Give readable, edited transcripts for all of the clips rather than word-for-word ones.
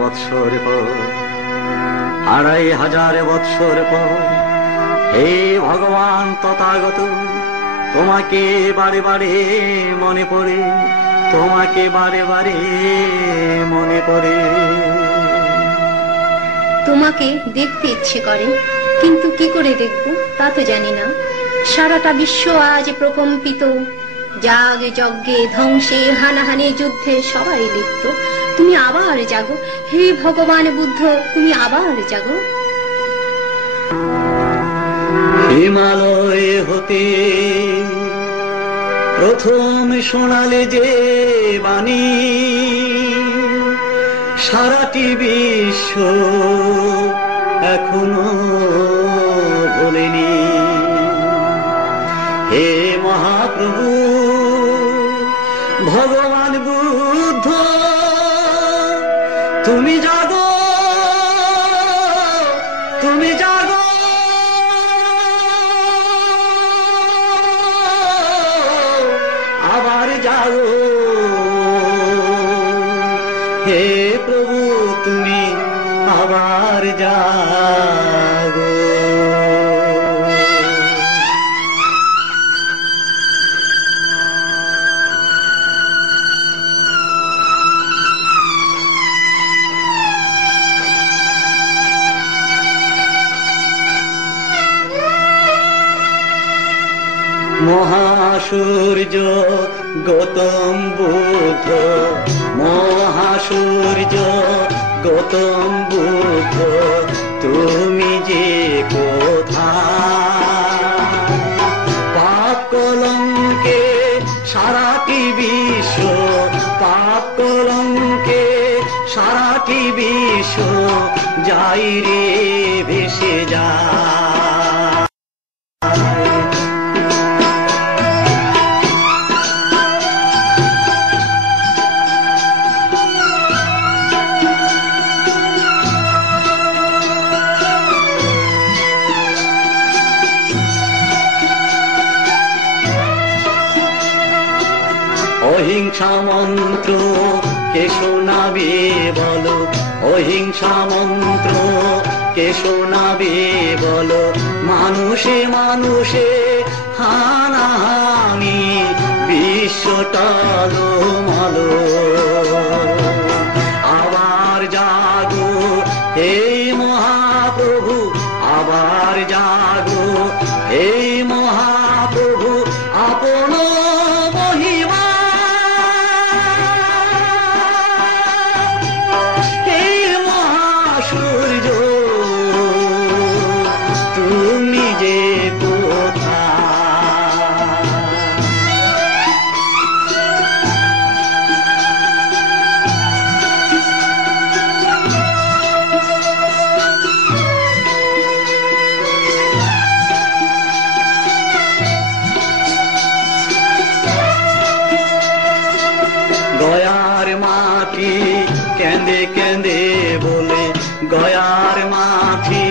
বৎসর পর, 2500 বৎসর পর, হে ভগবান তথাগত, তোমাকে বারে বারে মনে পড়ে, তোমাকে বারে বারে মনে পড়ে। তোমাকে দেখতে ইচ্ছে করে, কিন্তু কি করে দেখব তা তো জানি না। সারাটা বিশ্ব আজ প্রকম্পিত, যাগ যজ্ঞে, ধ্বংসে, হানাহানি, যুদ্ধে সবাই লিপ্ত। তুমি আবার জাগো, হে ভগবান বুদ্ধ, তুমি আবার জাগো। হিমালয় হতে প্রথম শোনালে যে বাণী, সারাটি বিশ্ব এখনো ভোলেনি। হে মহাপ্রভু ভগবান বুদ্ধ, তুমি জাগো, তুমি জাগো, আবার জাগো। হে প্রভু তুমি আবার জাগো। মহাসূর্য গৌতম বুদ্ধ, মহাসূর্য গৌতম বুদ্ধ, তুমি যে কোথায়? পাপ কলঙ্কে সারাটি বিশ্ব, পাপ কলঙ্কে সারাটি বিশ্ব যাই রে ভেসে যায়। অহিংসা মন্ত্র কে শোনাবে বলো, অহিংসা মন্ত্র কে শোনাবে বলো, মানুষে মানুষে হানাহানি, বিশ্ব টলমলো। আবার জাগো হে মহাপ্রভু, আবার জাগো হে মহাপ্রভু, আপন মহিমা তুমি যে গয়ার মাটি কেঁদে কেঁদে বলে, গয়ার মাটি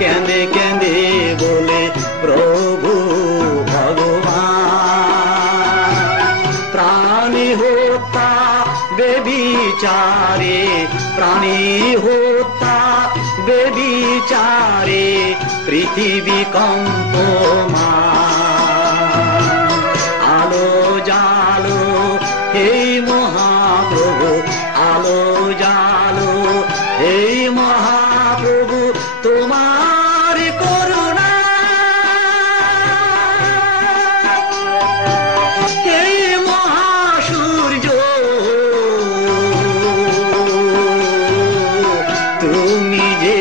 কেঁদে কেঁদে বলে, প্রভু ভগবান প্রাণী হত্যা বেবিচারে, প্রাণী হত্যা বেবিচারে, পৃথিবী কম্পমান। আলো জালো হে মহাপ্রভু, আলো জালো হে মহাপ্রভু, তোমার করুণা হে মহাসূর্য, তুমি যে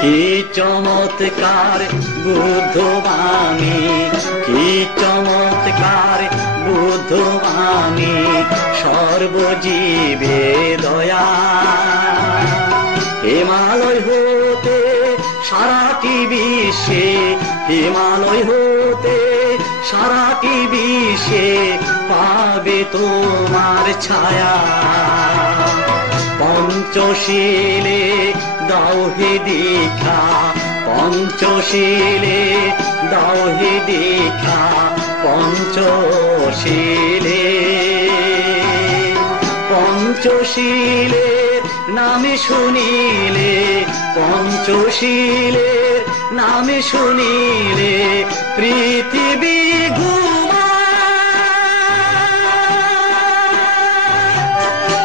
কি চমৎকার বুদ্ধবাণী, কি চমৎকার বুদ্ধবাণী, সর্বজীবে দয়া। হিমালয় হতে সারাটি বিশ্বে, হিমালয় হতে সারাটি বিশ্বে সে পাবে তোমার ছায়া। পঞ্চশীলে দাও হে দীক্ষা, পঞ্চশীলে দাও হে দীক্ষা, পঞ্চশীলে। পঞ্চশীলের নামে শুনিলে, পঞ্চশীলের নামে শুনিলে পৃথিবী ঘুমায়।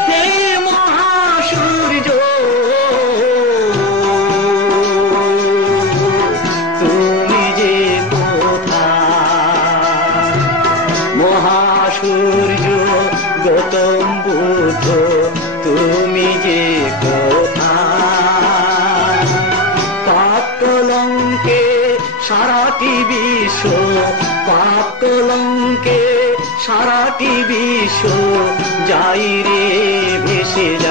হে মহাসূর্য তুমি যে কোথায়, মহাসূর্য গৌতম বুদ্ধ তুমি যে কোথায়। পাপ কলঙ্কে সারাটি বিশ্ব, পাপ কলঙ্কে সারাটি বিশ্ব যাই রে ভেসে যায়।